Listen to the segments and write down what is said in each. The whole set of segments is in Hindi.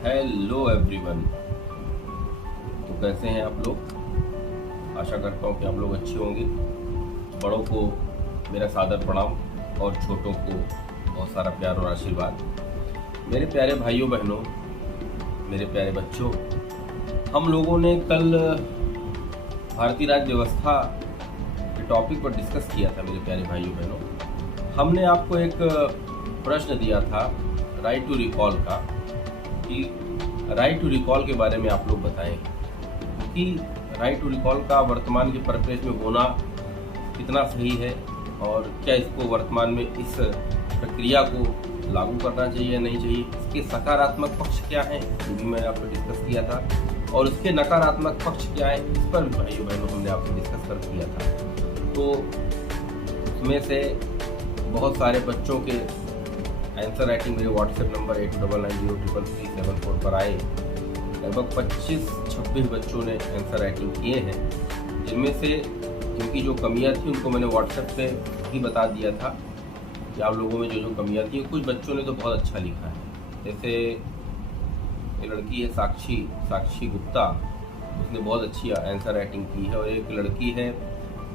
Hello everyone. तो कैसे हैं आप लोग? आशा करता हूँ कि आप लोग अच्छे होंगे। बड़ों को मेरा सादर प्रणाम और छोटों को बहुत सारा प्यार और आशीर्वाद। मेरे प्यारे भाइयों बहनों, मेरे प्यारे बच्चों, हम लोगों ने कल भारतीय राज्य व्यवस्था के टॉपिक पर डिस्कस किया था। मेरे प्यारे भाइयों बहनों, हमने आपको एक प्रश्न दिया था राइट टू रिकॉल का, कि राइट टू रिकॉल के बारे में आप लोग बताएं कि राइट टू रिकॉल का वर्तमान के परिप्रेक्ष्य में होना कितना सही है और क्या इसको वर्तमान में इस प्रक्रिया को लागू करना चाहिए या नहीं चाहिए। इसके सकारात्मक पक्ष क्या हैं, ये भी मैंने आपको डिस्कस किया था, और उसके नकारात्मक पक्ष क्या है, इस पर भी भाइयों बहनों हमने आपसे डिस्कस कर किया था। तो उसमें से बहुत सारे बच्चों के आंसर राइटिंग मेरे व्हाट्सएप नंबर 8299033374 पर आए। लगभग 25-26 बच्चों ने आंसर राइटिंग किए हैं, जिनमें से जिनकी जो कमियां थी उनको मैंने व्हाट्सएप पे ही बता दिया था कि आप लोगों में जो कमियां थी। कुछ बच्चों ने तो बहुत अच्छा लिखा है, जैसे एक लड़की है साक्षी गुप्ता, उसने बहुत अच्छी आंसर राइटिंग की है, और एक लड़की है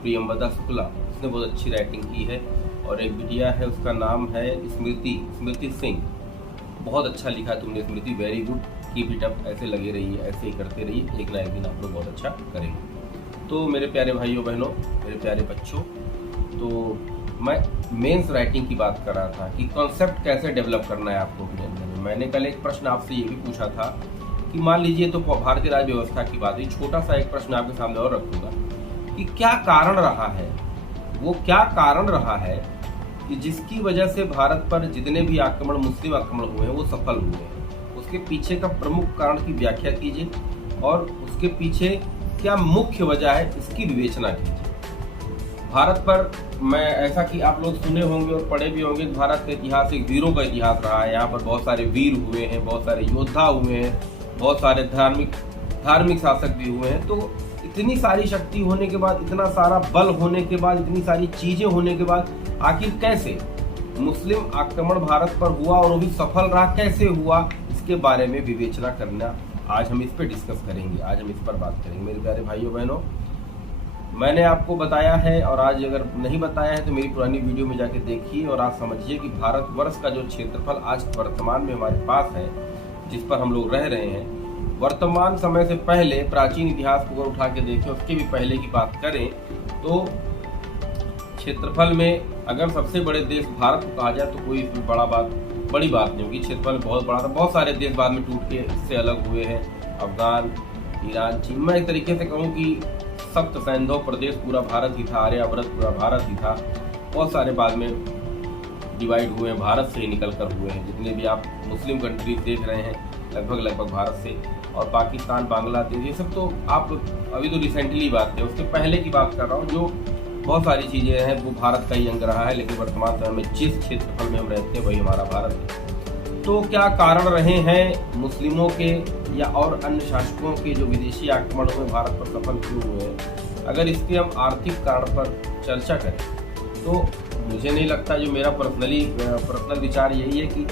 प्रियंवदा शुक्ला, उसने बहुत अच्छी राइटिंग की है, और एक बिटिया है, उसका नाम है स्मृति सिंह। बहुत अच्छा लिखा तुमने Smriti, very good, keep it up, ऐसे लगे रहिए, ऐसे ही करते रहिए, एक ना एक दिन आप लोग बहुत अच्छा करेंगे। तो मेरे प्यारे भाइयों बहनों, मेरे प्यारे बच्चों, तो मैं मेंस राइटिंग की बात कर रहा था कि कॉन्सेप्ट कैसे डेवलप करना है आपको अपने अंदर में। मैंने कल एक प्रश्न आपसे ये भी पूछा था कि मान लीजिए, तो भारतीय राज्य व्यवस्था की बात है, छोटा सा एक प्रश्न आपके सामने और रखूंगा कि क्या कारण रहा है, वो क्या कारण रहा है कि जिसकी वजह से भारत पर जितने भी आक्रमण, मुस्लिम आक्रमण हुए हैं, वो सफल हुए हैं। उसके पीछे का प्रमुख कारण की व्याख्या कीजिए, और उसके पीछे क्या मुख्य वजह है, इसकी विवेचना कीजिए। भारत पर मैं ऐसा कि आप लोग सुने होंगे और पढ़े भी होंगे, भारत का इतिहास एक वीरों का इतिहास रहा है। यहाँ पर बहुत सारे वीर हुए हैं, बहुत सारे योद्धा हुए हैं, बहुत सारे धार्मिक शासक भी हुए हैं। तो इतनी सारी शक्ति होने के बाद, इतना सारा बल होने के बाद, इतनी सारी चीजें होने के बाद, आखिर कैसे मुस्लिम आक्रमण भारत पर हुआ और वो भी सफल रहा, कैसे हुआ, इसके बारे में विवेचना करना आज हम इस पर डिस्कस करेंगे, आज हम इस पर बात करेंगे। मेरे प्यारे भाइयों बहनों, मैंने आपको बताया है, और आज अगर नहीं बताया है तो मेरी पुरानी वीडियो में जाके देखिए, और आप समझिए कि भारतवर्ष का जो क्षेत्रफल आज वर्तमान में हमारे पास है, जिस पर हम लोग रह रहे हैं, वर्तमान समय से पहले प्राचीन इतिहास को अगर उठा के देखें, उसके भी पहले की बात करें, तो क्षेत्रफल में अगर सबसे बड़े देश भारत को कहा जाए तो कोई इसमें बड़ी बात नहीं होगी। क्षेत्रफल बहुत बड़ा था, बहुत सारे देश बाद में टूट के इससे अलग हुए हैं, अफगान, ईरान, चीन। मैं एक तरीके से कहूँ कि सप्त सैंधव प्रदेश पूरा भारत ही था, आर्यावर्त पूरा भारत ही था। बहुत सारे बाद में डिवाइड हुए हैं, भारत से ही निकल कर हुए हैं। जितने भी आप मुस्लिम कंट्रीज देख रहे हैं, लगभग भारत से, और पाकिस्तान, बांग्लादेश, ये सब तो आप अभी तो रिसेंटली बात है, उसके पहले की बात कर रहा हूँ। जो बहुत सारी चीज़ें हैं वो भारत का ही अंग रहा है, लेकिन वर्तमान समय में जिस क्षेत्रफल में हम रहते हैं वही हमारा भारत है। तो क्या कारण रहे हैं मुस्लिमों के या और अन्य शासकों के जो विदेशी आक्रमण हुए, भारत पर सफल क्यों हुए हैं? अगर इसके हम आर्थिक कारण पर चर्चा करें तो मुझे नहीं लगता, जो मेरा पर्सनल विचार यही है कि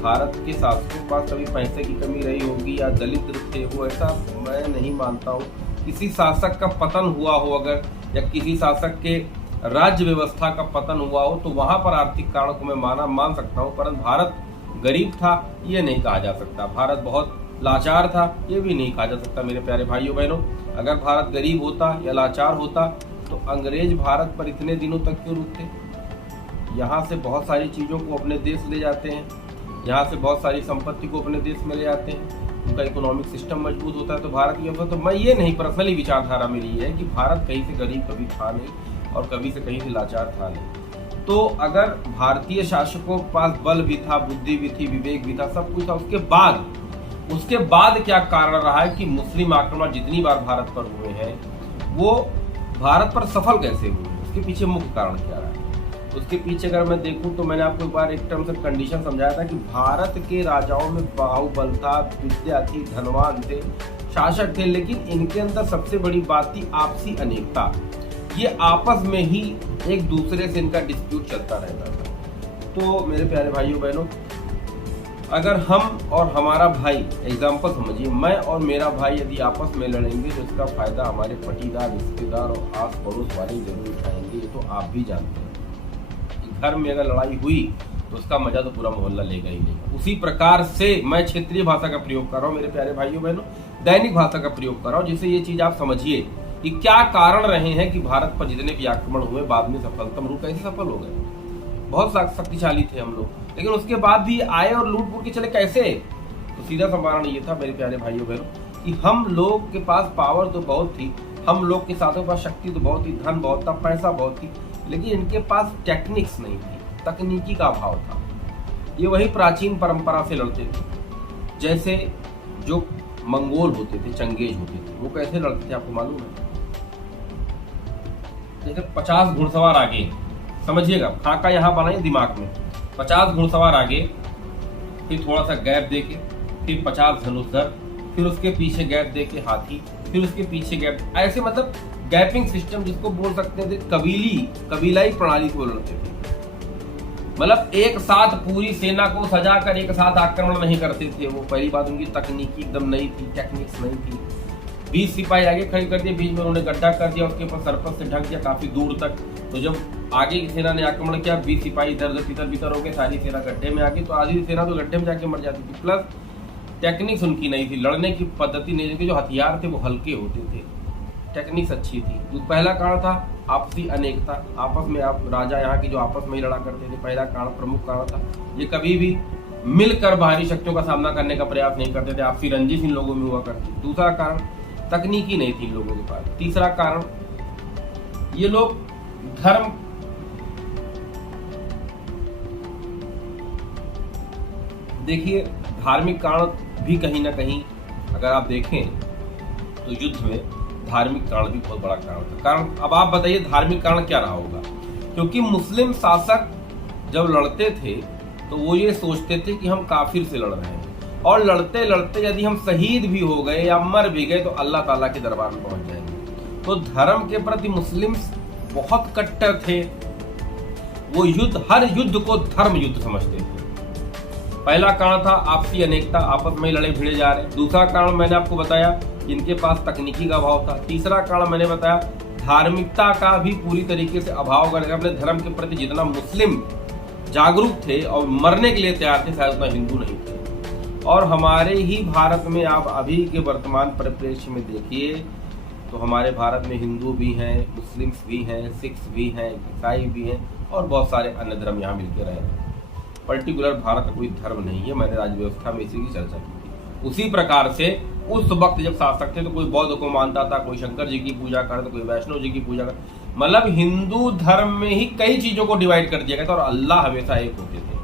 भारत के शासकों के पास कभी पैसे की कमी रही होगी या दलित थे हो, ऐसा मैं नहीं मानता हूँ। किसी शासक का पतन हुआ हो अगर, या किसी शासक के राज्य व्यवस्था का पतन हुआ हो, तो वहां पर आर्थिक कारण को मैं मान सकता हूँ, परंतु भारत गरीब था ये नहीं कहा जा सकता, भारत बहुत लाचार था ये भी नहीं कहा जा सकता। मेरे प्यारे भाइयों बहनों, अगर भारत गरीब होता या लाचार होता तो अंग्रेज भारत पर इतने दिनों तक क्यों रुकते? यहाँ से बहुत सारी चीजों को अपने देश ले जाते हैं, यहाँ से बहुत सारी संपत्ति को अपने देश में ले जाते हैं, उनका इकोनॉमिक सिस्टम मजबूत होता है। तो भारत की तो मैं ये नहीं, पर्सनली विचारधारा मेरी ये है कि भारत कहीं से गरीब कभी था नहीं और कभी से कहीं से लाचार था नहीं। तो अगर भारतीय शासकों के पास बल भी था, बुद्धि भी थी, विवेक भी था, सब कुछ था, उसके बाद क्या कारण रहा है कि मुस्लिम आक्रमण जितनी बार भारत पर हुए हैं वो भारत पर सफल कैसे हुए? उसके पीछे मुख्य कारण क्या रहा है? उसके पीछे अगर मैं देखूं तो मैंने आपको एक बार एक टर्म्स एंड कंडीशन समझाया था कि भारत के राजाओं में बाहुबल था, विद्या थी, धनवान थे, शासक थे, लेकिन इनके अंदर सबसे बड़ी बात थी आपसी अनेकता। ये आपस में ही एक दूसरे से इनका डिस्प्यूट चलता रहता था। तो मेरे प्यारे भाइयों बहनों, अगर हम और हमारा भाई, एग्जाम्पल समझिए, मैं और मेरा भाई यदि आपस में लड़ेंगे तो इसका फायदा हमारे पटीदार, रिश्तेदार और आस पड़ोस वाले जरूर उठाएंगे। ये तो आप भी जानते हैं कि घर में अगर लड़ाई हुई तो उसका मजा तो पूरा मोहल्ला लेगा ही लेगा। उसी प्रकार से मैं क्षेत्रीय भाषा का प्रयोग कर रहा हूँ मेरे प्यारे भाइयों बहनों, दैनिक भाषा का प्रयोग कर रहा हूँ, जिससे ये चीज आप समझिए कि क्या कारण रहे हैं कि भारत पर जितने भी आक्रमण हुए बाद में सफलतम रूप कैसे सफल हो गए। बहुत शक्तिशाली थे हम लोग, लेकिन उसके बाद भी आए और लूट फूट के चले कैसे। तो सीधा समाधान ये था मेरे प्यारे भाइयों बहनों कि हम लोग के पास पावर तो बहुत थी, हम लोग के साथों के पास शक्ति तो बहुत थी, धन बहुत था, पैसा बहुत थी, लेकिन इनके पास टेक्निक्स नहीं थी, तकनीकी का अभाव था। ये वही प्राचीन परंपरा से लड़ते थे। जैसे जो मंगोल होते थे, चंगेज होते थे, वो कैसे लड़ते थे आपको मालूम है? जैसे 50 घुड़सवार आगे, समझिएगा, खाका यहाँ बनाइए दिमाग में, 50 घुड़सवार आगे, फिर थोड़ा सा गैप देके, फिर 50 धनुषधर, फिर उसके पीछे गैप देके हाथी, फिर उसके पीछे गैप, ऐसे मतलब गैपिंग सिस्टम जिसको बोल सकते थे कबीलाई प्रणाली को लड़ते थे। मतलब एक साथ पूरी सेना को सजा कर एक साथ आक्रमण नहीं करते थे वो। पहली बात, उनकी तकनीकी एकदम नई थी, टेक्निक्स नहीं थी। 20 सिपाही आगे खड़े कर दिए, बीच में उन्होंने गड्ढा कर दिया, उसके ऊपर सरपत से ढक दिया काफी दूर तक। तो जब आगे की सेना ने आक्रमण किया, 20 सिपाही इधर उधर तितर बितर हो गए, सारी सेना गड्ढे में आ गई, तो आधी सेना तो गड्ढे में जाके मर जाती थी। प्लस टेक्निक्स उनकी नहीं थी, लड़ने की पद्धति नहीं थी, जो हथियार थे वो हल्के होते थे, टेक्निक्स अच्छी थी। तो पहला कारण था आपसी अनेकता, आपस में आप राजा यहाँ की जो आपस में ही लड़ा करते थे, पहला कारण, प्रमुख कारण था। ये कभी भी मिलकर बाहरी शक्तियों का सामना करने का प्रयास नहीं करते थे, आपसी रंजिश इन लोगों में हुआ करती। दूसरा कारण, तकनीकी नहीं थी इन लोगों के पास। तीसरा कारण, ये लोग धर्म, देखिए धार्मिक कारण भी कहीं ना कहीं अगर आप देखें तो युद्ध में धार्मिक कारण भी बहुत बड़ा कारण था। कारण, अब आप बताइए धार्मिक कारण क्या रहा होगा? क्योंकि मुस्लिम शासक जब लड़ते थे तो वो ये सोचते थे कि हम काफिर से लड़ रहे हैं, और लड़ते लड़ते यदि हम शहीद भी हो गए या मर भी गए तो अल्लाह ताला के दरबार में पहुंच जाएंगे। तो धर्म के प्रति मुस्लिम बहुत कट्टर थे। वो हर युद्ध को धर्म युद्ध समझते थे। पहला कारण था आपसी अनेकता, आपस में लड़े भिड़े जा रहे। दूसरा कारण मैंने आपको बताया, इनके पास तकनीकी का अभाव था। तीसरा कारण मैंने बताया, धार्मिकता का भी पूरी तरीके से अभाव करके अपने धर्म के प्रति जितना मुस्लिम जागरूक थे और मरने के लिए तैयार थे, शायद उतना हिंदू नहीं थे। और हमारे ही भारत में आप अभी के वर्तमान परिप्रेक्ष्य में देखिए तो हमारे भारत में हिंदू भी हैं, मुस्लिम्स भी हैं, सिख्स भी हैं, ईसाई भी हैं, और बहुत सारे अन्य धर्म यहाँ मिलकर रहे हैं। पर्टिकुलर भारत का कोई धर्म नहीं है, मैंने राज्य व्यवस्था में इसी की चर्चा की थी। उसी प्रकार से उस वक्त जब शासक थे तो कोई बौद्ध को मानता था, कोई शंकर जी की पूजा करता, कोई वैष्णव जी की पूजा करता, मतलब हिंदू धर्म में ही कई चीजों को डिवाइड कर दिया गया था, और अल्लाह हमेशा एक होते थे।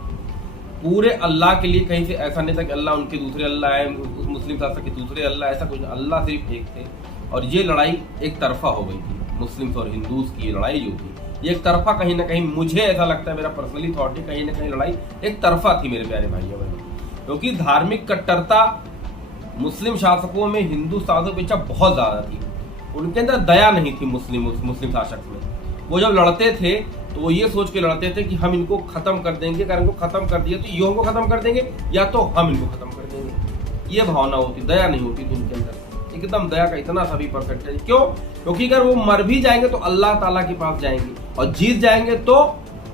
पूरे अल्लाह के लिए कहीं से ऐसा नहीं था कि अल्लाह उनके दूसरे अल्लाह है, उस मुस्लिम शासक के दूसरे अल्लाह, ऐसा कुछ, अल्लाह सिर्फ एक थे। और ये लड़ाई एक तरफा हो गई थी, मुस्लिम्स और हिंदूज की ये लड़ाई जो थी ये एक तरफा, कहीं ना कहीं मुझे ऐसा लगता है, मेरा पर्सनली थॉट है, कहीं ना कहीं लड़ाई एक तरफा थी मेरे प्यारे भाइयों बहनों। क्योंकि धार्मिक कट्टरता मुस्लिम शासकों में हिंदू शासकों की बहुत ज्यादा थी, उनके अंदर दया नहीं थी मुस्लिम शासक में। वो जब लड़ते थे तो वो ये सोच के लड़ते थे कि हम इनको खत्म कर देंगे, अगर इनको खत्म कर दिया तो ये हमको खत्म कर देंगे, या तो हम इनको खत्म कर देंगे। ये भावना होती, दया नहीं होती थी उनके अंदर, एकदम दया का इतना सा भी परसेंटेज। क्यों? क्योंकि अगर वो मर भी जाएंगे तो अल्लाह ताला के पास जाएंगे, और जीत जाएंगे तो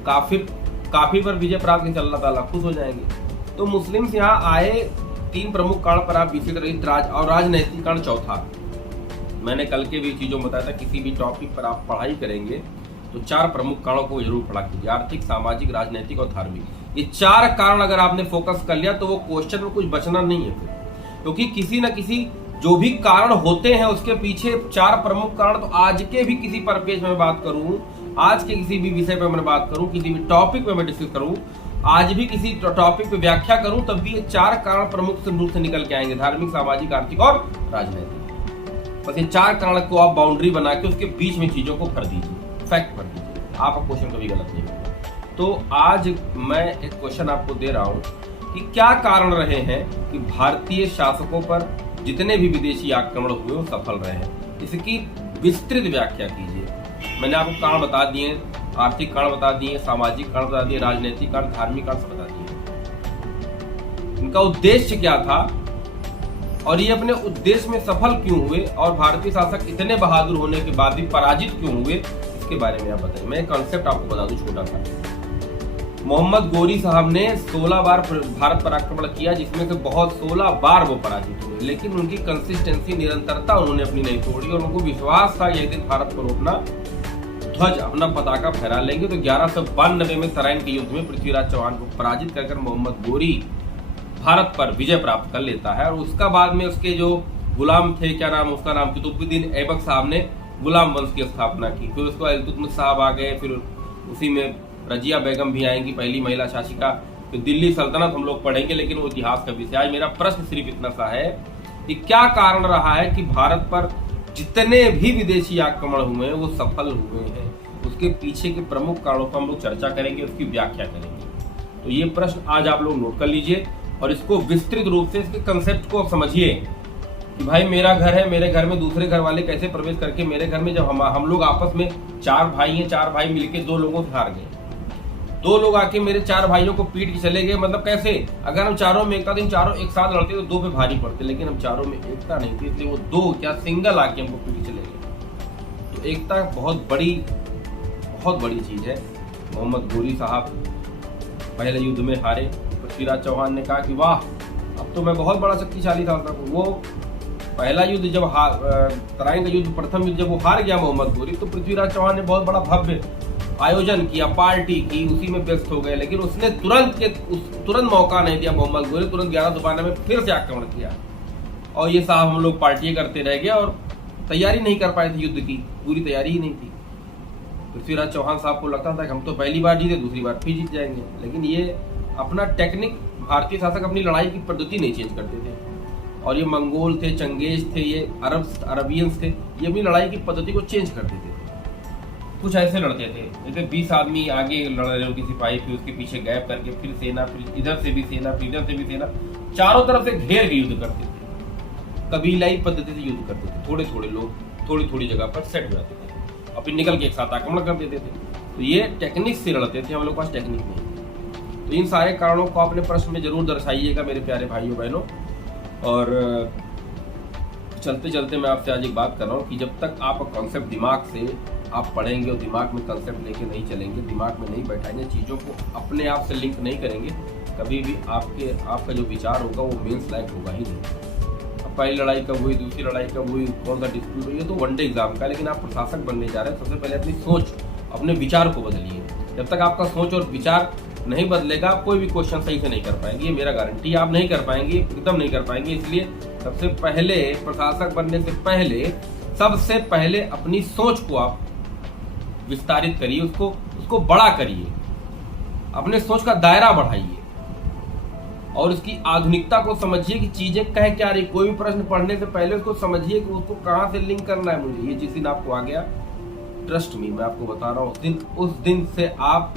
काफिर पर विजय प्राप्त करके अल्लाह ताला खुश हो जाएंगे। तो मुस्लिम्स यहाँ आए, 3 प्रमुख कारण पर आप विशेष और राजनैतिक कारण चौथा। मैंने कल के भी चीजों में बताया था, किसी भी टॉपिक पर आप पढ़ाई करेंगे तो 4 प्रमुख कारणों को जरूर पढ़ा कीजिए, आर्थिक, सामाजिक, राजनीतिक और धार्मिक। ये 4 कारण अगर आपने फोकस कर लिया तो वो क्वेश्चन में कुछ बचना नहीं है फिर, क्योंकि किसी न किसी जो भी कारण होते हैं उसके पीछे 4 प्रमुख कारण। तो आज के भी किसी परिप्रेक्ष्य में बात करूं, आज के किसी भी विषय पर मैं बात करूं, किसी भी टॉपिक पे मैं डिस्कस करूं, आज भी किसी टॉपिक पे व्याख्या करूं, तब भी ये 4 कारण प्रमुख रूप से निकल के आएंगे, धार्मिक, सामाजिक, आर्थिक और राजनीतिक। बस ये 4 कारण को आप बाउंड्री बना के उसके बीच में चीजों को भर दीजिए, फैक्ट भर दीजिए, आपका क्वेश्चन कभी गलत नहीं होगा। तो आज मैं एक क्वेश्चन आपको दे रहा हूं कि क्या कारण रहे हैं कि भारतीय शासकों पर जितने भी विदेशी आक्रमण हुए वो सफल रहे हैं, इसकी विस्तृत व्याख्या कीजिए। मैंने आपको कारण बता दिए, आर्थिक कारण बता दिए, सामाजिक कारण बता दिए, राजनीतिक कारण, धार्मिक कारण बता दिए। इनका उद्देश्य क्या था और ये अपने उद्देश्य में सफल क्यों हुए और भारतीय शासक इतने बहादुर होने के बाद भी पराजित क्यों हुए, इसके बारे में आप बताइए। मैं एक कॉन्सेप्ट आपको बता दूं छोटा सा। मोहम्मद गोरी साहब ने 16 बार भारत पर आक्रमण किया, जिसमें से बहुत 16 बार वो पराजित हुए, लेकिन उनकी कंसिस्टेंसी, निरंतरता उन्होंने अपनी नहीं तोड़ी और उनको विश्वास था एक दिन भारत को अपना ध्वज, अपना पताका फहरा लेंगे। तो 1192 में तराइन के युद्ध में पृथ्वीराज चौहान को पराजित कर मोहम्मद गोरी भारत पर विजय प्राप्त कर लेता है। और उसका बाद में उसके जो गुलाम थे, क्या नाम उसका नाम, कुतुबुद्दीन ऐबक साहब ने गुलाम वंश की स्थापना की। फिर उसको इल्तुतमिश साहब आ गए, फिर उसी में रजिया बेगम भी आएंगी, पहली महिला शासिका। फिर दिल्ली सल्तनत हम लोग पढ़ेंगे, लेकिन वो इतिहास का विषय। आज मेरा प्रश्न सिर्फ इतना सा है कि क्या कारण रहा है कि भारत पर जितने भी विदेशी आक्रमण हुए हैं वो सफल हुए हैं। उसके पीछे के प्रमुख कारणों पर हम लोग चर्चा करेंगे, उसकी व्याख्या करेंगे। तो ये प्रश्न आज आप लोग नोट कर लीजिए और इसको विस्तृत रूप से इसके कंसेप्ट को समझिए कि भाई मेरा घर है, मेरे घर में दूसरे घर वाले कैसे प्रवेश करके मेरे घर में, जब हम लोग आपस में 4 भाई हैं, 4 भाई मिलके 2 लोगों से हार गए, 2 लोग आके मेरे 4 भाइयों को पीट के चले गए। मतलब कैसे? अगर हम चारों में एकता थे, चारों एक साथ लड़ते तो 2 पे भारी पड़ते, लेकिन हम चारों में एकता नहीं थी, इसलिए वो 2 क्या सिंगल आके हमको पीट के चले गए। तो एकता बहुत बड़ी चीज है। मोहम्मद गोरी साहब पहले युद्ध में हारे। पृथ्वीराज चौहान ने कहा कि वाह, अब तो मैं बहुत बड़ा शक्तिशाली था। वो पहला युद्ध जब तराइन का युद्ध, प्रथम युद्ध जब वो हार गया मोहम्मद गोरी, तो पृथ्वीराज चौहान ने बहुत बड़ा भव्य आयोजन किया, पार्टी की, उसी में व्यस्त हो गए। लेकिन उसने तुरंत मौका नहीं दिया मोहम्मद गोरी, तुरंत 1192 में फिर से आक्रमण किया। और ये साहब हम लोग पार्टी करते रह गए और तैयारी नहीं कर पाए थे, युद्ध की पूरी तैयारी ही नहीं थी। पृथ्वीराज चौहान साहब को लगता था कि हम तो पहली बार जीते, दूसरी बार फिर जीत जाएंगे। लेकिन ये अपना टेक्निक, भारतीय शासक अपनी लड़ाई की पद्धति नहीं चेंज करते थे। और ये मंगोल थे, चंगेज थे, ये अरबियंस थे, ये अपनी लड़ाई की पद्धति को चेंज कर देते थे। कुछ ऐसे लड़ते थे जैसे 20 आदमी आगे लड़ रहे हो, किसी सिपाही, फिर उसके पीछे गैप करके फिर सेना, फिर इधर से भी सेना, फिर इधर से भी सेना, चारों तरफ से घेर के युद्ध करते थे। कबीलाई पद्धति से युद्ध करते थे, थोड़े थोड़े लोग थोड़ी जगह पर सेट हो जाते थे और फिर निकल के एक साथ आक्रमण कर देते थे। तो ये टेक्निक से लड़ते थे, हम लोग के पास टेक्निक नहीं थी। तो इन सारे कारणों को अपने प्रश्न में जरूर दर्शाइएगा मेरे प्यारे भाइयों बहनों। और चलते चलते मैं आपसे आज एक बात कर रहा हूँ कि जब तक आप कॉन्सेप्ट दिमाग से आप पढ़ेंगे और दिमाग में कंसेप्ट लेके नहीं चलेंगे, दिमाग में नहीं बैठाएंगे, चीज़ों को अपने आप से लिंक नहीं करेंगे, कभी भी आपका जो विचार होगा वो मेंस लायक होगा ही नहीं। अब पहली लड़ाई कब हुई, दूसरी लड़ाई कब हुई, कौन सा डिस्प्यूट हुई, ये तो वनडे एग्जाम का। लेकिन आप प्रशासक बनने जा रहे हैं, सबसे पहले अपनी सोच, अपने विचार को बदलिए। जब तक आपका सोच और विचार नहीं बदलेगा, आप कोई भी क्वेश्चन सही से नहीं कर पाएंगे, ये मेरा गारंटी। आप नहीं कर पाएंगे, एकदम नहीं कर पाएंगे। इसलिए सबसे पहले प्रशासक बनने से पहले सबसे पहले अपनी सोच को आप विस्तारित करिए, उसको बड़ा करिए, अपने सोच का दायरा बढ़ाइए और उसकी आधुनिकता को समझिए कि चीजें कह क्या रही। कोई भी प्रश्न पढ़ने से पहले उसको समझिए कि उसको कहां से लिंक करना है मुझे। ये जिस दिन आपको आ गया, ट्रस्ट मी, मैं आपको बता रहा हूँ, उस दिन से आप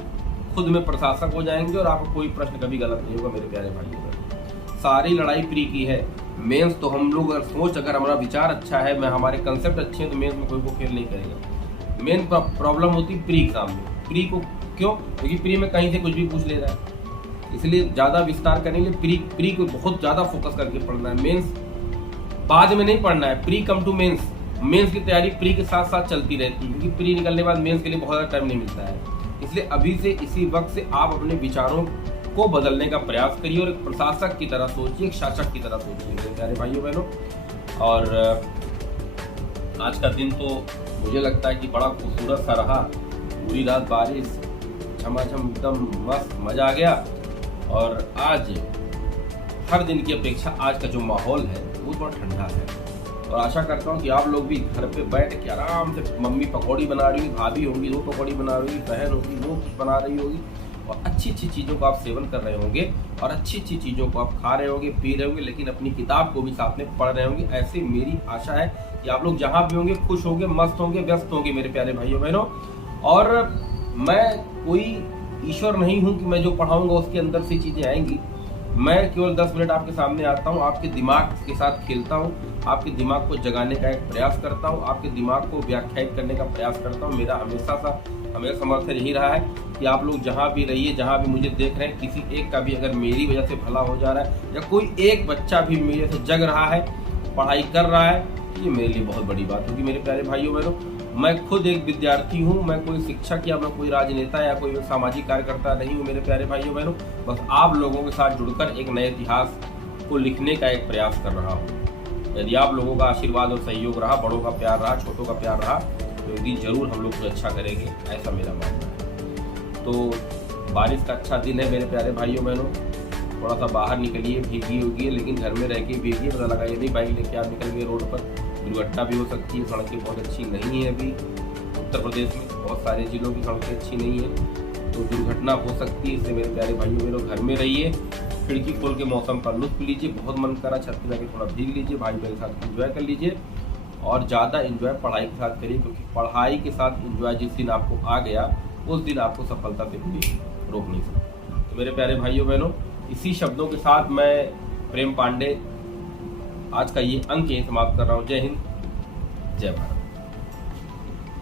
खुद में प्रशासक हो जाएंगे और आपको कोई प्रश्न कभी गलत नहीं होगा मेरे प्यारे भाइयों। सारी लड़ाई प्री की है। मेंस तो हम लोग अगर हमारा विचार अच्छा है, हमारे कंसेप्ट अच्छे हैं, तो मेंस में कोई को फेल नहीं करेगा। मेन प्रॉब्लम होती है प्री एग्जाम में। प्री को क्यों? क्योंकि प्री में कहीं से कुछ भी पूछ ले रहा है, इसलिए ज्यादा विस्तार करने के लिए प्री को बहुत ज्यादा फोकस करके पढ़ना है। मेंस बाद में नहीं पढ़ना है, pre come to mains. Mains की तैयारी प्री के साथ साथ चलती रहती है, क्योंकि प्री निकलने के बाद मेंस के लिए बहुत ज्यादा टाइम नहीं मिलता है। इसलिए अभी से, इसी वक्त से आप अपने विचारों को बदलने का प्रयास करिए और एक प्रशासक की तरह सोचिए, एक शासक की तरह सोचिए मेरे प्यारे भाइयों बहनों। और आज का दिन तो मुझे लगता है कि बड़ा खूबसूरत सा रहा। पूरी रात बारिश, झमाझम, एकदम मस्त, मजा आ गया। और आज हर दिन की अपेक्षा आज का जो माहौल है वो थोड़ा ठंडा है। और आशा करता हूँ कि आप लोग भी घर पे बैठ के आराम से, मम्मी पकौड़ी बना रही होगी, भाभी होंगी वो पकौड़ी बना रही होगी, बहन होगी वो कुछ बना रही होगी, और अच्छी अच्छी चीज़ों को आप सेवन कर रहे होंगे और अच्छी अच्छी चीज़ों को आप खा रहे होंगे, पी रहे होंगे, लेकिन अपनी किताब को भी साथ में पढ़ रहे होंगे। ऐसे मेरी आशा है कि आप लोग जहाँ भी होंगे खुश होंगे, मस्त होंगे, व्यस्त होंगे मेरे प्यारे भाइयों बहनों। और मैं कोई ईश्वर नहीं हूँ कि मैं जो पढ़ाऊँगा उसके अंदर से चीज़ें आएंगी। मैं केवल 10 मिनट आपके सामने आता हूँ, आपके दिमाग के साथ खेलता हूँ, आपके दिमाग को जगाने का एक प्रयास करता हूँ, आपके दिमाग को व्याख्यायित करने का प्रयास करता हूँ। मेरा हमेशा समर्थन यही रहा है कि आप लोग जहाँ भी रहिए, जहाँ भी मुझे देख रहे हैं, किसी एक का भी अगर मेरी वजह से भला हो जा रहा है या कोई एक बच्चा भी मेरे से जग रहा है, पढ़ाई कर रहा है, ये मेरे लिए बहुत बड़ी बात होगी। मेरे प्यारे भाइयों बहनों, मैं खुद एक विद्यार्थी हूँ, मैं कोई शिक्षक या मैं कोई राजनेता या कोई सामाजिक कार्यकर्ता नहीं हूँ मेरे प्यारे भाइयों बहनों। बस आप लोगों के साथ जुड़कर एक नए इतिहास को लिखने का एक प्रयास कर रहा हूँ। यदि आप लोगों का आशीर्वाद और सहयोग रहा, बड़ों का प्यार रहा, छोटों का प्यार रहा, तो एक दिन जरूर हम लोग कुछ अच्छा करेंगे, ऐसा मेरा मानना है। तो बारिश का अच्छा दिन है मेरे प्यारे भाइयों बहनों, थोड़ा सा बाहर निकलिए, भीगिए उगिए, लेकिन घर में रह के भीगिए। पता लगा ये नहीं बाइक लेके आप निकल गए रोड पर, दुर्घटना भी हो सकती है। सड़कें बहुत अच्छी नहीं है अभी उत्तर प्रदेश में, बहुत सारे जिलों की सड़कें अच्छी नहीं है, तो दुर्घटना हो सकती है। इससे मेरे प्यारे भाइयों मेरे घर में रहिए, खिड़की खोल के मौसम का लुत्फ लीजिए। बहुत मन करा छत पे जाके थोड़ा भीग लीजिए, भाई मेरे साथ एंजॉय कर लीजिए, और ज़्यादा एंजॉय पढ़ाई के साथ करिए, क्योंकि पढ़ाई के साथ एंजॉय जिस दिन आपको आ गया, उस दिन आपको सफलता से भी रोक नहीं सकता। तो मेरे प्यारे भाइयों बहनों, इसी शब्दों के साथ मैं प्रेम पांडे आज का ये अंक यहीं समाप्त कर रहा हूँ। जय हिंद, जय भारत।